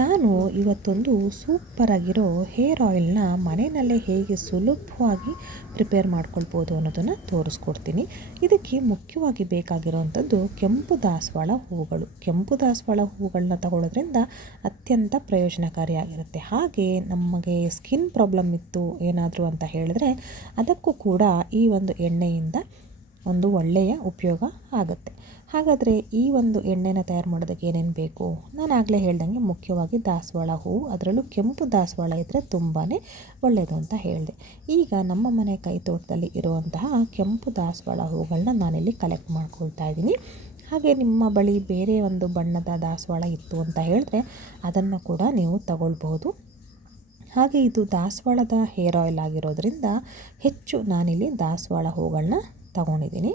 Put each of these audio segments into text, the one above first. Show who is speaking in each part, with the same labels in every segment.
Speaker 1: ನಾನು ಇವತ್ತೊಂದು ಸೂಪರಾಗಿರೋ ಹೇರ್ ಆಯಿಲ್ನ ಮನೆಯಲ್ಲೇ ಹೇಗೆ ಸುಲಭವಾಗಿ ಪ್ರಿಪೇರ್ ಮಾಡ್ಕೊಳ್ಬೋದು ಅನ್ನೋದನ್ನು ತೋರಿಸ್ಕೊಡ್ತೀನಿ. ಇದಕ್ಕೆ ಮುಖ್ಯವಾಗಿ ಬೇಕಾಗಿರೋವಂಥದ್ದು ಕೆಂಪು ದಾಸವಾಳ ಹೂವುಗಳು. ಕೆಂಪು ದಾಸವಾಳ ಹೂಗಳನ್ನ ತಗೊಳ್ಳೋದ್ರಿಂದ ಅತ್ಯಂತ ಪ್ರಯೋಜನಕಾರಿಯಾಗಿರುತ್ತೆ. ಹಾಗೆ ನಮಗೆ ಸ್ಕಿನ್ ಪ್ರಾಬ್ಲಮ್ ಇತ್ತು ಏನಾದರೂ ಅಂತ ಹೇಳಿದ್ರೆ ಅದಕ್ಕೂ ಕೂಡ ಈ ಒಂದು ಎಣ್ಣೆಯಿಂದ ಒಂದು ಒಳ್ಳೆಯ ಉಪಯೋಗ ಆಗುತ್ತೆ. ಹಾಗಾದರೆ ಈ ಒಂದು ಎಣ್ಣೆನ ತಯಾರು ಮಾಡೋದಕ್ಕೆ ಏನೇನು ಬೇಕು? ನಾನು ಆಗಲೇ ಹೇಳ್ದಂಗೆ ಮುಖ್ಯವಾಗಿ ದಾಸವಾಳ ಹೂವು, ಅದರಲ್ಲೂ ಕೆಂಪು ದಾಸವಾಳ ಇದ್ದರೆ ತುಂಬಾ ಒಳ್ಳೆಯದು ಅಂತ ಹೇಳಿದೆ. ಈಗ ನಮ್ಮ ಮನೆ ಕೈ ತೋಟದಲ್ಲಿ ಇರುವಂತಹ ಕೆಂಪು ದಾಸವಾಳ ಹೂಗಳನ್ನ ನಾನಿಲ್ಲಿ ಕಲೆಕ್ಟ್ ಮಾಡ್ಕೊಳ್ತಾ ಇದ್ದೀನಿ. ಹಾಗೆ ನಿಮ್ಮ ಬಳಿ ಬೇರೆ ಒಂದು ಬಣ್ಣದ ದಾಸವಾಳ ಇತ್ತು ಅಂತ ಹೇಳಿದ್ರೆ ಅದನ್ನು ಕೂಡ ನೀವು ತಗೊಳ್ಬೋದು ಹಾಗೆ ಇದು ದಾಸವಾಳದ ಹೇರ್ ಆಯಿಲ್ ಆಗಿರೋದ್ರಿಂದ ಹೆಚ್ಚು ನಾನಿಲ್ಲಿ ದಾಸವಾಳ ಹೂಗಳನ್ನ ತಗೊಂಡಿದ್ದೀನಿ.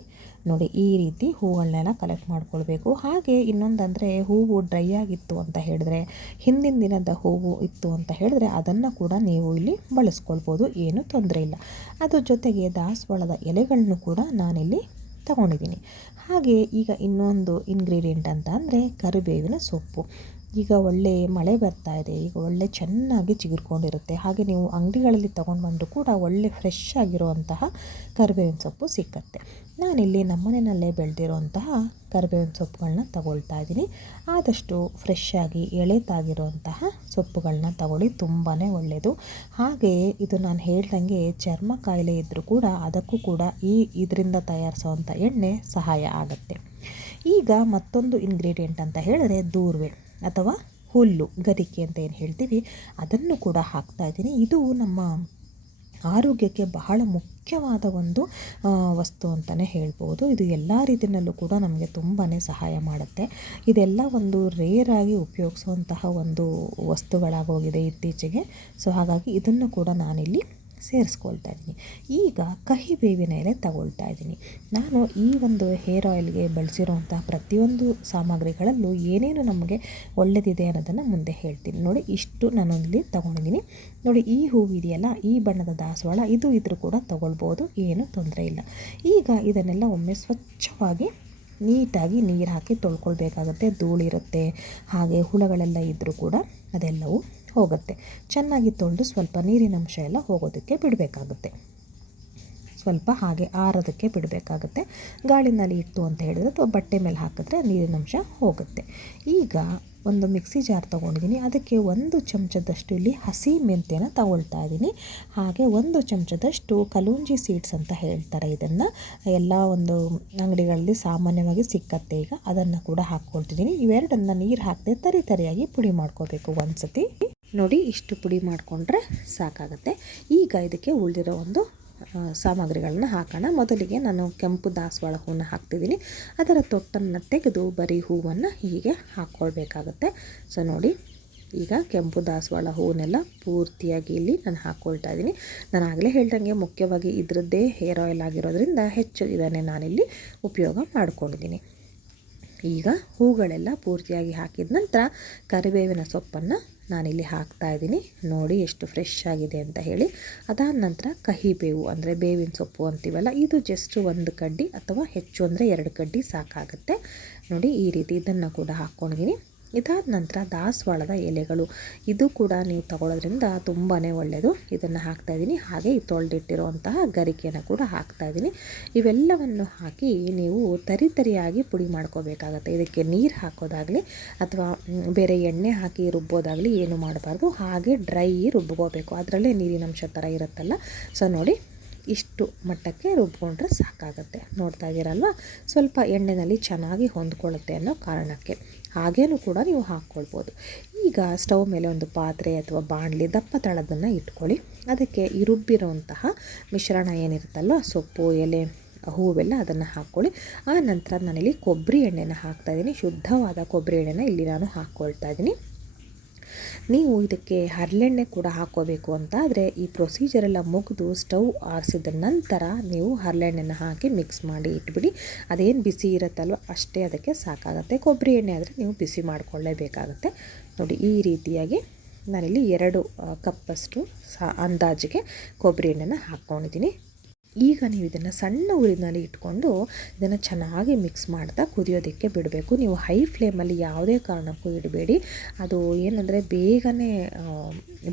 Speaker 1: ನೋಡಿ, ಈ ರೀತಿ ಹೂಗಳನ್ನೆಲ್ಲ ಕಲೆಕ್ಟ್ ಮಾಡ್ಕೊಳ್ಬೇಕು. ಹಾಗೆ ಇನ್ನೊಂದಂದರೆ ಹೂವು ಡ್ರೈ ಆಗಿತ್ತು ಅಂತ ಹೇಳಿದ್ರೆ, ಹಿಂದಿನ ದಿನದ ಹೂವು ಇತ್ತು ಅಂತ ಹೇಳಿದ್ರೆ ಅದನ್ನು ಕೂಡ ನೀವು ಇಲ್ಲಿ ಬಳಸ್ಕೊಳ್ಬೋದು. ಏನು ತೊಂದರೆ ಇಲ್ಲ. ಅದ್ರ ಜೊತೆಗೆ ದಾಸವಾಳದ ಎಲೆಗಳನ್ನು ಕೂಡ ನಾನಿಲ್ಲಿ ತಗೊಂಡಿದ್ದೀನಿ. ಹಾಗೆ ಈಗ ಇನ್ನೊಂದು ಇಂಗ್ರೀಡಿಯೆಂಟ್ ಅಂತ ಅಂದರೆ ಕರಿಬೇವಿನ ಸೊಪ್ಪು. ಈಗ ಒಳ್ಳೆ ಮಳೆ ಬರ್ತಾ ಇದೆ, ಈಗ ಒಳ್ಳೆ ಚೆನ್ನಾಗಿ ಚಿಗುರ್ಕೊಂಡಿರುತ್ತೆ. ಹಾಗೆ ನೀವು ಅಂಗಡಿಗಳಲ್ಲಿ ತೊಗೊಂಡು ಬಂದರೂ ಕೂಡ ಒಳ್ಳೆ ಫ್ರೆಶ್ ಆಗಿರುವಂತಹ ಕರಿಬೇವಿನ ಸೊಪ್ಪು ಸಿಕ್ಕತ್ತೆ. ನಾನಿಲ್ಲಿ ನಮ್ಮನೆಯಲ್ಲೇ ಬೆಳೆದಿರುವಂತಹ ಕರಿಬೇವಿನ ಸೊಪ್ಪುಗಳನ್ನ ತಗೊಳ್ತಾ ಇದ್ದೀನಿ. ಆದಷ್ಟು ಫ್ರೆಶ್ ಆಗಿ ಎಳೆತಾಗಿರುವಂತಹ ಸೊಪ್ಪುಗಳನ್ನ ತಗೊಳ್ಳಿ ತುಂಬಾ ಒಳ್ಳೆಯದು. ಹಾಗೆ ಇದು ನಾನು ಹೇಳ್ದಂಗೆ ಚರ್ಮ ಕಾಯಿಲೆ ಇದ್ದರೂ ಕೂಡ ಅದಕ್ಕೂ ಕೂಡ ಈ ಇದರಿಂದ ತಯಾರಿಸುವಂಥ ಎಣ್ಣೆ ಸಹಾಯ ಆಗುತ್ತೆ. ಈಗ ಮತ್ತೊಂದು ಇಂಗ್ರೀಡಿಯೆಂಟ್ ಅಂತ ಹೇಳಿದ್ರೆ ದೂರ್ವೆ. ಅಥವಾ ಹುಲ್ಲು, ಗರಿಕೆ ಅಂತ ಏನು ಹೇಳ್ತೀವಿ, ಅದನ್ನು ಕೂಡ ಹಾಕ್ತಾ ಇದ್ದೀನಿ. ಇದು ನಮ್ಮ ಆರೋಗ್ಯಕ್ಕೆ ಬಹಳ ಮುಖ್ಯವಾದ ಒಂದು ವಸ್ತು ಅಂತಲೇ ಹೇಳ್ಬೋದು. ಇದು ಎಲ್ಲ ರೀತಿಯಲ್ಲೂ ಕೂಡ ನಮಗೆ ತುಂಬಾ ಸಹಾಯ ಮಾಡುತ್ತೆ. ಇದೆಲ್ಲ ಒಂದು ರೇರಾಗಿ ಉಪಯೋಗಿಸುವಂತಹ ಒಂದು ವಸ್ತುಗಳಾಗೋಗಿದೆ ಇತ್ತೀಚೆಗೆ. ಸೊ ಹಾಗಾಗಿ ಇದನ್ನು ಕೂಡ ನಾನಿಲ್ಲಿ ಸೇರಿಸ್ಕೊಳ್ತಾ ಇದ್ದೀನಿ. ಈಗ ಕಹಿ ಬೇವಿನ ಎಲೆ ತಗೊಳ್ತಾ ಇದ್ದೀನಿ. ನಾನು ಈ ಒಂದು ಹೇರ್ ಆಯಿಲ್ಗೆ ಬಳಸಿರೋಂಥ ಪ್ರತಿಯೊಂದು ಸಾಮಗ್ರಿಗಳಲ್ಲೂ ಏನೇನು ನಮಗೆ ಒಳ್ಳೆಯದಿದೆ ಅನ್ನೋದನ್ನು ಮುಂದೆ ಹೇಳ್ತೀನಿ. ನೋಡಿ, ಇಷ್ಟು ನಾನೊಂದು ತಗೊಂಡಿದ್ದೀನಿ. ನೋಡಿ, ಈ ಹೂವಿದೆಯಲ್ಲ ಈ ಬಣ್ಣದ ದಾಸವಾಳ, ಇದು ಇದ್ರೂ ಕೂಡ ತಗೊಳ್ಬೋದು, ಏನು ತೊಂದರೆ ಇಲ್ಲ. ಈಗ ಇದನ್ನೆಲ್ಲ ಒಮ್ಮೆ ಸ್ವಚ್ಛವಾಗಿ ನೀಟಾಗಿ ನೀರು ಹಾಕಿ ತೊಳ್ಕೊಳ್ಬೇಕಾಗತ್ತೆ. ಧೂಳಿರುತ್ತೆ, ಹಾಗೆ ಹುಳಗಳೆಲ್ಲ ಇದ್ದರೂ ಕೂಡ ಅದೆಲ್ಲವೂ ಹೋಗುತ್ತೆ. ಚೆನ್ನಾಗಿ ತೊಳೆದು ಸ್ವಲ್ಪ ನೀರಿನ ಅಂಶ ಎಲ್ಲ ಹೋಗೋದಕ್ಕೆ ಬಿಡಬೇಕಾಗುತ್ತೆ. ಸ್ವಲ್ಪ ಹಾಗೆ ಆರೋದಕ್ಕೆ ಬಿಡಬೇಕಾಗುತ್ತೆ. ಗಾಳಿನಲ್ಲಿ ಇಟ್ಟು ಅಂತ ಹೇಳಿದ್ರೆ ಅಥವಾ ಬಟ್ಟೆ ಮೇಲೆ ಹಾಕಿದ್ರೆ ನೀರಿನಂಶ ಹೋಗುತ್ತೆ. ಈಗ ಒಂದು ಮಿಕ್ಸಿ ಜಾರ್ ತೊಗೊಂಡಿದ್ದೀನಿ. ಅದಕ್ಕೆ ಒಂದು ಚಮಚದಷ್ಟು ಇಲ್ಲಿ ಹಸಿ ಮೆಂತ್ಯನ ತಗೊಳ್ತಾ ಇದ್ದೀನಿ. ಹಾಗೆ ಒಂದು ಚಮಚದಷ್ಟು ಕಲೂಂಜಿ ಸೀಡ್ಸ್ ಅಂತ ಹೇಳ್ತಾರೆ ಇದನ್ನು. ಎಲ್ಲ ಒಂದು ಅಂಗಡಿಗಳಲ್ಲಿ ಸಾಮಾನ್ಯವಾಗಿ ಸಿಕ್ಕತ್ತೆ ಈಗ. ಅದನ್ನು ಕೂಡ ಹಾಕ್ಕೊಳ್ತಿದ್ದೀನಿ. ಇವೆರಡನ್ನು ನೀರು ಹಾಕದೆ ತರಿ ತರಿಯಾಗಿ ಪುಡಿ ಮಾಡ್ಕೋಬೇಕು ಒಂದು ಸತಿ ನೋಡಿ ಇಷ್ಟು ಪುಡಿ ಮಾಡಿಕೊಂಡ್ರೆ ಸಾಕಾಗುತ್ತೆ. ಈಗ ಇದಕ್ಕೆ ಉಳಿದಿರೋ ಒಂದು ಸಾಮಗ್ರಿಗಳನ್ನ ಹಾಕೋಣ. ಮೊದಲಿಗೆ ನಾನು ಕೆಂಪು ದಾಸವಾಳ ಹೂವನ್ನು ಹಾಕ್ತಿದ್ದೀನಿ. ಅದರ ತೊಟ್ಟನ್ನು ತೆಗೆದು ಬರೀ ಹೂವನ್ನು ಹೀಗೆ ಹಾಕ್ಕೊಳ್ಬೇಕಾಗತ್ತೆ ಸೊ ನೋಡಿ, ಈಗ ಕೆಂಪು ದಾಸವಾಳ ಹೂವನ್ನೆಲ್ಲ ಪೂರ್ತಿಯಾಗಿ ಇಲ್ಲಿ ನಾನು ಹಾಕ್ಕೊಳ್ತಾ ಇದ್ದೀನಿ. ನಾನು ಆಗಲೇ ಹೇಳ್ದಂಗೆ ಮುಖ್ಯವಾಗಿ ಇದರದ್ದೇ ಹೇರ್ ಆಯಿಲ್ ಆಗಿರೋದ್ರಿಂದ ಹೆಚ್ಚು ಇದನ್ನೇ ನಾನಿಲ್ಲಿ ಉಪಯೋಗ ಮಾಡ್ಕೊಂಡಿದ್ದೀನಿ. ಈಗ ಹೂಗಳೆಲ್ಲ ಪೂರ್ತಿಯಾಗಿ ಹಾಕಿದ ನಂತರ ಕರಿಬೇವಿನ ಸೊಪ್ಪನ್ನು ನಾನಿಲ್ಲಿ ಹಾಕ್ತಾ ಇದ್ದೀನಿ. ನೋಡಿ ಎಷ್ಟು ಫ್ರೆಶ್ ಆಗಿದೆ ಅಂತ ಹೇಳಿ. ಅದಾದ ನಂತರ ಕಹಿ ಬೇವು ಅಂದರೆ ಬೇವಿನ ಸೊಪ್ಪು ಅಂತೀವಲ್ಲ, ಇದು ಜಸ್ಟ್ ಒಂದು ಕಡ್ಡಿ ಅಥವಾ ಹೆಚ್ಚು ಅಂದರೆ ಎರಡು ಕಡ್ಡಿ ಸಾಕಾಗುತ್ತೆ. ನೋಡಿ ಈ ರೀತಿ ಇದನ್ನು ಕೂಡ ಹಾಕ್ಕೊಂಡಿದ್ದೀನಿ ಇದಾದ ನಂತರ ದಾಸವಾಳದ ಎಲೆಗಳು. ಇದು ಕೂಡ ನೀವು ತಗೊಳ್ಳೋದ್ರಿಂದ ತುಂಬಾ ಒಳ್ಳೆಯದು ಇದನ್ನು ಹಾಕ್ತಾಯಿದ್ದೀನಿ ಹಾಗೆ ತೊಳೆದಿಟ್ಟಿರುವಂತಹ ಗರಿಕೆಯನ್ನು ಕೂಡ ಹಾಕ್ತಾಯಿದ್ದೀನಿ ಇವೆಲ್ಲವನ್ನು ಹಾಕಿ ನೀವು ತರಿ ತರಿಯಾಗಿ ಪುಡಿ ಮಾಡ್ಕೋಬೇಕಾಗತ್ತೆ. ಇದಕ್ಕೆ ನೀರು ಹಾಕೋದಾಗಲಿ ಅಥವಾ ಬೇರೆ ಎಣ್ಣೆ ಹಾಕಿ ರುಬ್ಬೋದಾಗಲಿ ಏನು ಮಾಡಬಾರ್ದು. ಹಾಗೆ ಡ್ರೈ ರುಬ್ಕೋಬೇಕು. ಅದರಲ್ಲೇ ನೀರಿನಂಶ ಥರ ಇರುತ್ತಲ್ಲ. ಸೊ ನೋಡಿ ಇಷ್ಟು ಮಟ್ಟಕ್ಕೆ ರುಬ್ಕೊಂಡ್ರೆ ಸಾಕಾಗುತ್ತೆ. ನೋಡ್ತಾ ಇದ್ದೀರಲ್ವ? ಸ್ವಲ್ಪ ಎಣ್ಣೆಯಲ್ಲಿ ಚೆನ್ನಾಗಿ ಹೊಂದ್ಕೊಳ್ಳುತ್ತೆ ಅನ್ನೋ ಕಾರಣಕ್ಕೆ. ಹಾಗೇನೂ ಕೂಡ ನೀವು ಹಾಕ್ಕೊಳ್ಬೋದು. ಈಗ ಸ್ಟವ್ ಮೇಲೆ ಒಂದು ಪಾತ್ರೆ ಅಥವಾ ಬಾಣಲಿ ದಪ್ಪ ತಳದನ್ನು ಇಟ್ಕೊಳ್ಳಿ. ಅದಕ್ಕೆ ಈ ರುಬ್ಬಿರುವಂತಹ ಮಿಶ್ರಣ ಏನಿರುತ್ತಲ್ಲ ಸೊಪ್ಪು, ಎಲೆ, ಹೂವೆಲ್ಲ ಅದನ್ನು ಹಾಕ್ಕೊಳ್ಳಿ. ಆ ನಂತರ ನಾನಿಲ್ಲಿ ಕೊಬ್ಬರಿ ಎಣ್ಣೆನ ಹಾಕ್ತಾಯಿದ್ದೀನಿ ಶುದ್ಧವಾದ ಕೊಬ್ಬರಿ ಎಣ್ಣೆನ ಇಲ್ಲಿ ನಾನು ಹಾಕ್ಕೊಳ್ತಾ ಇದ್ದೀನಿ. ನೀವು ಇದಕ್ಕೆ ಹರಳೆಣ್ಣೆ ಕೂಡ ಹಾಕ್ಕೋಬೇಕು ಅಂತ ಆದರೆ ಈ ಪ್ರೊಸೀಜರೆಲ್ಲ ಮುಗಿದು ಸ್ಟವ್ ಆರಿಸಿದ ನಂತರ ನೀವು ಹರಳೆಣ್ಣೆನ ಹಾಕಿ ಮಿಕ್ಸ್ ಮಾಡಿ ಇಟ್ಬಿಡಿ. ಅದೇನು ಬಿಸಿ ಇರುತ್ತಲ್ವ ಅಷ್ಟೇ ಅದಕ್ಕೆ ಸಾಕಾಗುತ್ತೆ. ಕೊಬ್ಬರಿ ಎಣ್ಣೆ ಆದರೆ ನೀವು ಬಿಸಿ ಮಾಡಿಕೊಳ್ಳೇಬೇಕಾಗತ್ತೆ. ನೋಡಿ ಈ ರೀತಿಯಾಗಿ ನಾನಿಲ್ಲಿ ಎರಡು ಕಪ್ಪಷ್ಟು ಸಹ ಅಂದಾಜಿಗೆ ಕೊಬ್ಬರಿ ಎಣ್ಣೆನ ಹಾಕ್ಕೊಂಡಿದ್ದೀನಿ. ಈಗ ನೀವು ಇದನ್ನು ಸಣ್ಣ ಉರಿನಲ್ಲಿ ಇಟ್ಕೊಂಡು ಇದನ್ನು ಚೆನ್ನಾಗಿ ಮಿಕ್ಸ್ ಮಾಡ್ತಾ ಕುದಿಯೋದಕ್ಕೆ ಬಿಡಬೇಕು. ನೀವು ಹೈ ಫ್ಲೇಮಲ್ಲಿ ಯಾವುದೇ ಕಾರಣಕ್ಕೂ ಇಡಬೇಡಿ. ಅದು ಏನಂದರೆ ಬೇಗನೆ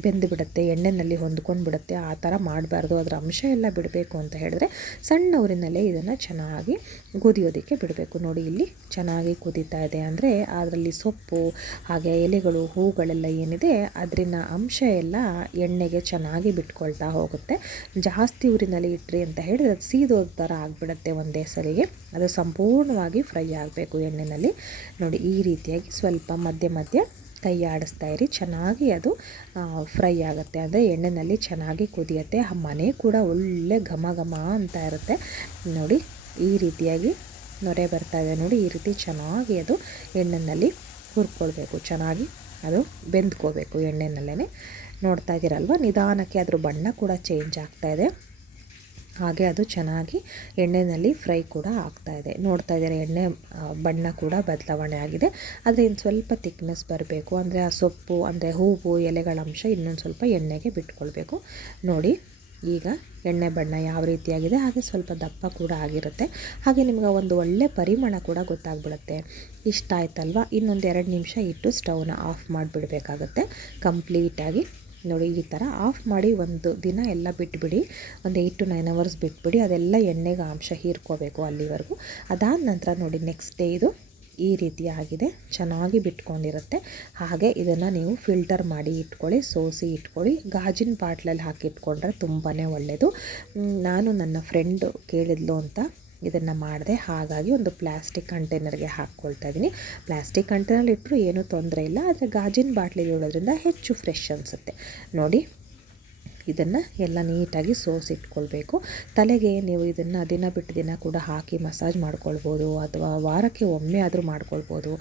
Speaker 1: ಬೆಂದು ಬಿಡುತ್ತೆ ಎಣ್ಣೆಯಲ್ಲಿ ಹೊಂದ್ಕೊಂಡು ಬಿಡುತ್ತೆ, ಆ ಥರ ಮಾಡಬಾರ್ದು. ಅದರ ಅಂಶ ಎಲ್ಲ ಬಿಡಬೇಕು ಅಂತ ಹೇಳಿದ್ರೆ ಸಣ್ಣ ಊರಿನಲ್ಲೇ ಇದನ್ನು ಚೆನ್ನಾಗಿ ಕುದಿಯೋದಕ್ಕೆ ಬಿಡಬೇಕು. ನೋಡಿ, ಇಲ್ಲಿ ಚೆನ್ನಾಗಿ ಕುದೀತಾ ಇದೆ. ಅಂದರೆ ಅದರಲ್ಲಿ ಸೊಪ್ಪು, ಹಾಗೆ ಎಲೆಗಳು, ಹೂಗಳೆಲ್ಲ ಏನಿದೆ, ಅದರಿನ ಅಂಶ ಎಲ್ಲ ಎಣ್ಣೆಗೆ ಚೆನ್ನಾಗಿ ಬಿಟ್ಕೊಳ್ತಾ ಹೋಗುತ್ತೆ. ಜಾಸ್ತಿ ಊರಿನಲ್ಲಿ ಇಟ್ಟರೆ ಅಂತ ಹೇಳಿದರೆ ಅದು ಸೀದೋದ ಥರ ಆಗಿಬಿಡುತ್ತೆ ಒಂದೇ ಸರಿಗೆ ಅದು ಸಂಪೂರ್ಣವಾಗಿ ಫ್ರೈ ಆಗಬೇಕು ಎಣ್ಣೆಯಲ್ಲಿ ನೋಡಿ, ಈ ರೀತಿಯಾಗಿ ಸ್ವಲ್ಪ ಮಧ್ಯ ಮಧ್ಯ ಕೈ ಆಡಿಸ್ತಾ ಇರಿ. ಚೆನ್ನಾಗಿ ಅದು ಫ್ರೈ ಆಗುತ್ತೆ. ಅಂದರೆ ಎಣ್ಣೆಯಲ್ಲಿ ಚೆನ್ನಾಗಿ ಕುದಿಯುತ್ತೆ. ಆ ಮನೆ ಕೂಡ ಒಳ್ಳೆ ಘಮ ಘಮ ಅಂತ ಇರುತ್ತೆ. ನೋಡಿ, ಈ ರೀತಿಯಾಗಿ ನೊರೆ ಬರ್ತಾ ಇದೆ. ನೋಡಿ, ಈ ರೀತಿ ಚೆನ್ನಾಗಿ ಅದು ಎಣ್ಣೆಯಲ್ಲಿ ಹುರ್ಕೊಳ್ಬೇಕು. ಚೆನ್ನಾಗಿ ಅದು ಬೆಂದ್ಕೋಬೇಕು ಎಣ್ಣೆನಲ್ಲೇ ನೋಡ್ತಾ ಇದ್ದೀರಲ್ವ? ನಿಧಾನಕ್ಕೆ ಅದ್ರ ಬಣ್ಣ ಕೂಡ ಚೇಂಜ್ ಆಗ್ತಾ ಇದೆ. ಹಾಗೆ ಅದು ಚೆನ್ನಾಗಿ ಎಣ್ಣೆಯಲ್ಲಿ ಫ್ರೈ ಕೂಡ ಆಗ್ತಾ ಇದೆ. ನೋಡ್ತಾ ಇದ್ದಾರೆ, ಎಣ್ಣೆ ಬಣ್ಣ ಕೂಡ ಬದಲಾವಣೆ ಆಗಿದೆ. ಆದರೆ ಇನ್ನು ಸ್ವಲ್ಪ ತಿಕ್ನೆಸ್ ಬರಬೇಕು. ಅಂದರೆ ಆ ಸೊಪ್ಪು, ಅಂದರೆ ಹೂವು, ಎಲೆಗಳ ಅಂಶ ಇನ್ನೊಂದು ಸ್ವಲ್ಪ ಎಣ್ಣೆಗೆ ಬಿಟ್ಕೊಳ್ಬೇಕು. ನೋಡಿ, ಈಗ ಎಣ್ಣೆ ಬಣ್ಣ ಯಾವ ರೀತಿಯಾಗಿದೆ, ಹಾಗೆ ಸ್ವಲ್ಪ ದಪ್ಪ ಕೂಡ ಆಗಿರುತ್ತೆ. ಹಾಗೆ ನಿಮ್ಗೆ ಒಂದು ಒಳ್ಳೆ ಪರಿಮಳ ಕೂಡ ಗೊತ್ತಾಗ್ಬಿಡುತ್ತೆ. ಇಷ್ಟ ಆಯ್ತಲ್ವ? ಇನ್ನೊಂದು ಎರಡು ನಿಮಿಷ ಇಟ್ಟು ಸ್ಟವ್ನ ಆಫ್ ಮಾಡಿಬಿಡ್ಬೇಕಾಗತ್ತೆ. ಕಂಪ್ಲೀಟಾಗಿ ನೋಡಿ, ಈ ಥರ ಆಫ್ ಮಾಡಿ ಒಂದು ದಿನ ಎಲ್ಲ ಬಿಟ್ಬಿಡಿ. ಒಂದು ಏಯ್ಟ್ ಟು ನೈನ್ ಅವರ್ಸ್ ಬಿಟ್ಬಿಡಿ. ಅದೆಲ್ಲ ಎಣ್ಣೆಗೆ ಅಂಶ ಹೀರ್ಕೋಬೇಕು ಅಲ್ಲಿವರೆಗೂ. ಅದಾದ ನಂತರ ನೋಡಿ ನೆಕ್ಸ್ಟ್ ಡೇ ಇದು ಈ ರೀತಿ ಆಗಿದೆ. ಚೆನ್ನಾಗಿ ಬಿಟ್ಕೊಂಡಿರುತ್ತೆ. ಹಾಗೆ ಇದನ್ನು ನೀವು ಫಿಲ್ಟರ್ ಮಾಡಿ ಇಟ್ಕೊಳ್ಳಿ, ಸೋಸಿ ಇಟ್ಕೊಳ್ಳಿ. ಗಾಜಿನ ಬಾಟ್ಲಲ್ಲಿ ಹಾಕಿ ಇಟ್ಕೊಂಡ್ರೆ ತುಂಬಾ ಒಳ್ಳೆಯದು ನಾನು ನನ್ನ ಫ್ರೆಂಡು ಕೇಳಿದ್ಲು ಅಂತ ಇದನ್ನು ಮಾಡಿದೆ ಹಾಗಾಗಿ ಒಂದು ಪ್ಲಾಸ್ಟಿಕ್ ಕಂಟೈನರ್ಗೆ ಹಾಕ್ಕೊಳ್ತಾ ಇದ್ದೀನಿ ಪ್ಲಾಸ್ಟಿಕ್ ಕಂಟೈನರ್ ಇಟ್ಟರೂ ಏನೂ ತೊಂದರೆ ಇಲ್ಲ, ಆದರೆ ಗಾಜಿನ ಬಾಟ್ಲಿಗೆ ಇಡೋದ್ರಿಂದ ಹೆಚ್ಚು ಫ್ರೆಶ್ ಅನಿಸುತ್ತೆ. ನೋಡಿ, ಇದನ್ನು ಎಲ್ಲ ನೀಟಾಗಿ ಸೋಸಿಟ್ಕೊಳ್ಬೇಕು ತಲೆಗೆ ನೀವು ಇದನ್ನು ದಿನ ಬಿಟ್ಟು ದಿನ ಕೂಡ ಹಾಕಿ ಮಸಾಜ್ ಮಾಡ್ಕೊಳ್ಬೋದು, ಅಥವಾ ವಾರಕ್ಕೆ ಒಮ್ಮೆ ಆದರೂ ಮಾಡ್ಕೊಳ್ಬೋದು.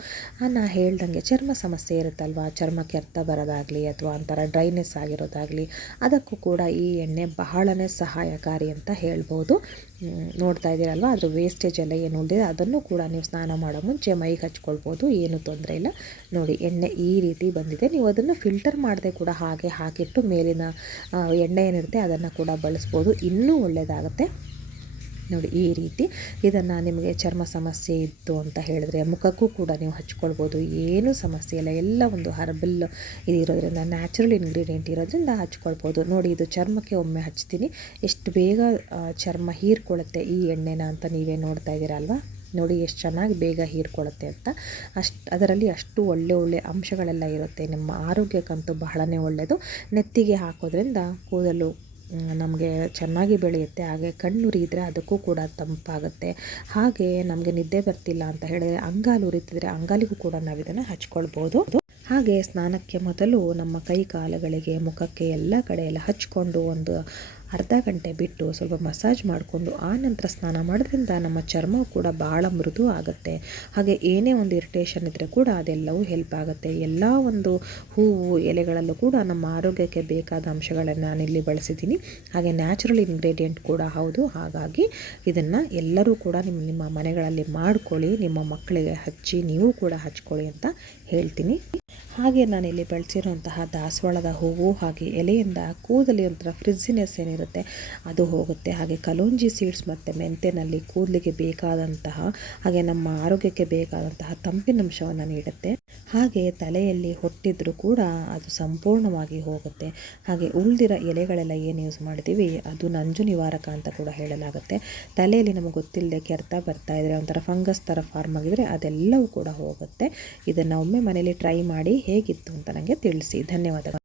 Speaker 1: ನಾ ಹೇಳ್ದಂಗೆ ಚರ್ಮ ಸಮಸ್ಯೆ ಇರುತ್ತಲ್ವ? ಚರ್ಮಕ್ಕೆ ಅರ್ಥ ಬರೋದಾಗಲಿ, ಅಥವಾ ಒಂಥರ ಡ್ರೈನೆಸ್ ಆಗಿರೋದಾಗಲಿ, ಅದಕ್ಕೂ ಕೂಡ ಈ ಎಣ್ಣೆ ಬಹಳನೇ ಸಹಾಯಕಾರಿ ಅಂತ ಹೇಳ್ಬೋದು. ನೋಡ್ತಾ ಇದ್ದೀರಲ್ವ? ಅದ್ರ ವೇಸ್ಟೇಜ್ ಎಲ್ಲ ಏನು ಉಳಿದಿದೆ ಅದನ್ನು ಕೂಡ ನೀವು ಸ್ನಾನ ಮಾಡೋ ಮುಂಚೆ ಮೈಗೆ ಹಚ್ಕೊಳ್ಬೋದು, ಏನು ತೊಂದರೆ ಇಲ್ಲ. ನೋಡಿ, ಎಣ್ಣೆ ಈ ರೀತಿ ಬಂದಿದೆ. ನೀವು ಅದನ್ನು ಫಿಲ್ಟರ್ ಮಾಡದೆ ಕೂಡ ಹಾಗೆ ಹಾಕಿಟ್ಟು ಮೇಲಿನ ಎಣ್ಣೆ ಏನಿರುತ್ತೆ ಅದನ್ನು ಕೂಡ ಬಳಸ್ಬೋದು. ಇನ್ನೂ ಒಳ್ಳೆಯದಾಗುತ್ತೆ ನೋಡಿ, ಈ ರೀತಿ ಇದನ್ನು ನಿಮಗೆ ಚರ್ಮ ಸಮಸ್ಯೆ ಇತ್ತು ಅಂತ ಹೇಳಿದ್ರೆ ಮುಖಕ್ಕೂ ಕೂಡ ನೀವು ಹಚ್ಕೊಳ್ಬೋದು. ಏನೂ ಸಮಸ್ಯೆ ಇಲ್ಲ. ಎಲ್ಲ ಒಂದು ಹರ್ಬಲ್ ಇದಿರೋದ್ರಿಂದ ನ್ಯಾಚುರಲ್ ಇಂಗ್ರೀಡಿಯೆಂಟ್ ಇರೋದ್ರಿಂದ ಹಚ್ಕೊಳ್ಬೋದು. ನೋಡಿ, ಇದು ಚರ್ಮಕ್ಕೆ ಒಮ್ಮೆ ಹಚ್ತೀನಿ. ಎಷ್ಟು ಬೇಗ ಚರ್ಮ ಹೀರ್ಕೊಳ್ಳುತ್ತೆ ಈ ಎಣ್ಣೆನ ಅಂತ ನೀವೇ ನೋಡ್ತಾ ಇದ್ದೀರಾ ಅಲ್ವಾ? ನೋಡಿ, ಎಷ್ಟು ಚೆನ್ನಾಗಿ ಬೇಗ ಹೀರ್ಕೊಳ್ಳುತ್ತೆ ಅಂತ. ಅಷ್ಟು, ಅದರಲ್ಲಿ ಅಷ್ಟು ಒಳ್ಳೆ ಒಳ್ಳೆ ಅಂಶಗಳೆಲ್ಲ ಇರುತ್ತೆ. ನಿಮ್ಮ ಆರೋಗ್ಯಕ್ಕಂತೂ ಬಹಳನೇ ಒಳ್ಳೆಯದು ನೆತ್ತಿಗೆ ಹಾಕೋದ್ರಿಂದ ಕೂದಲು ನಮಗೆ ಚೆನ್ನಾಗಿ ಬೆಳೆಯುತ್ತೆ. ಹಾಗೆ ಕಣ್ಣು ಉರಿಯಿದ್ರೆ ಅದಕ್ಕೂ ಕೂಡ ತಂಪಾಗುತ್ತೆ. ಹಾಗೆ ನಮಗೆ ನಿದ್ದೆ ಬರ್ತಿಲ್ಲ ಅಂತ ಹೇಳಿದ್ರೆ ಅಂಗಾಲು ಉರಿತಿದ್ರೆ ಅಂಗಾಲಿಗೂ ಕೂಡ ನಾವು ಇದನ್ನು ಹಚ್ಕೊಳ್ಬೋದು. ಹಾಗೆ ಸ್ನಾನಕ್ಕೆ ಮೊದಲು ನಮ್ಮ ಕೈ ಕಾಲುಗಳಿಗೆ ಮುಖಕ್ಕೆ ಎಲ್ಲ ಕಡೆ ಎಲ್ಲ ಹಚ್ಕೊಂಡು ಒಂದು ಅರ್ಧ ಗಂಟೆ ಬಿಟ್ಟು ಸ್ವಲ್ಪ ಮಸಾಜ್ ಮಾಡಿಕೊಂಡು ಆ ನಂತರ ಸ್ನಾನ ಮಾಡೋದ್ರಿಂದ ನಮ್ಮ ಚರ್ಮ ಕೂಡ ಭಾಳ ಮೃದು ಆಗುತ್ತೆ. ಹಾಗೆ ಏನೇ ಒಂದು ಇರಿಟೇಷನ್ ಇದ್ದರೆ ಕೂಡ ಅದೆಲ್ಲವೂ ಹೆಲ್ಪ್ ಆಗುತ್ತೆ. ಎಲ್ಲ ಒಂದು ಹೂವು, ಎಲೆಗಳಲ್ಲೂ ಕೂಡ ನಮ್ಮ ಆರೋಗ್ಯಕ್ಕೆ ಬೇಕಾದ ಅಂಶಗಳನ್ನು ಇಲ್ಲಿ ಬಳಸಿದ್ದೀನಿ. ಹಾಗೆ ನ್ಯಾಚುರಲ್ ಇಂಗ್ರೀಡಿಯೆಂಟ್ ಕೂಡ ಹೌದು. ಹಾಗಾಗಿ ಇದನ್ನು ಎಲ್ಲರೂ ಕೂಡ ನಿಮ್ಮ ನಿಮ್ಮ ಮನೆಗಳಲ್ಲಿ ಮಾಡ್ಕೊಳ್ಳಿ. ನಿಮ್ಮ ಮಕ್ಕಳಿಗೆ ಹಚ್ಚಿ ನೀವು ಕೂಡ ಹಚ್ಕೊಳ್ಳಿ ಅಂತ ಹೇಳ್ತೀನಿ. ಹಾಗೆ ನಾನಿಲ್ಲಿ ಬೆಳೆಸಿರುವಂತಹ ದಾಸವಾಳದ ಹೂವು ಹಾಗೆ ಎಲೆಯಿಂದ ಕೂದಲಿ ಒಂಥರ ಫ್ರಿಜ್ಜಿನೆಸ್ ಏನಿರುತ್ತೆ, ಅದು ಹೋಗುತ್ತೆ. ಹಾಗೆ ಕಲೋಂಜಿ ಸೀಡ್ಸ್ ಮತ್ತು ಮೆಂತೆನಲ್ಲಿ ಕೂದಲಿಗೆ ಬೇಕಾದಂತಹ, ಹಾಗೆ ನಮ್ಮ ಆರೋಗ್ಯಕ್ಕೆ ಬೇಕಾದಂತಹ ತಂಪಿನಂಶವನ್ನು ನೀಡುತ್ತೆ. ಹಾಗೆ ತಲೆಯಲ್ಲಿ ಹೊಟ್ಟಿದ್ರೂ ಕೂಡ ಅದು ಸಂಪೂರ್ಣವಾಗಿ ಹೋಗುತ್ತೆ. ಹಾಗೆ ಉಳಿದಿರೋ ಎಲೆಗಳೆಲ್ಲ ಏನು ಯೂಸ್ ಮಾಡ್ತೀವಿ? ಅದು ನಂಜು ನಿವಾರಕ ಅಂತ ಕೂಡ ಹೇಳಲಾಗುತ್ತೆ. ತಲೆಯಲ್ಲಿ ನಮಗೆ ಗೊತ್ತಿಲ್ಲದೆ ಕೆರ್ತ ಬರ್ತಾ ಇದ್ರೆ, ಒಂಥರ ಫಂಗಸ್ ಥರ ಫಾರ್ಮ್ ಆಗಿದ್ರೆ ಅದೆಲ್ಲವೂ ಕೂಡ ಹೋಗುತ್ತೆ. ಇದನ್ನು ಒಮ್ಮೆ ಮನೇಲಿ ಟ್ರೈ ಮಾಡಿ ಹೇಗಿತ್ತು ಅಂತ ನನಗೆ ತಿಳಿಸಿ. ಧನ್ಯವಾದಗಳು.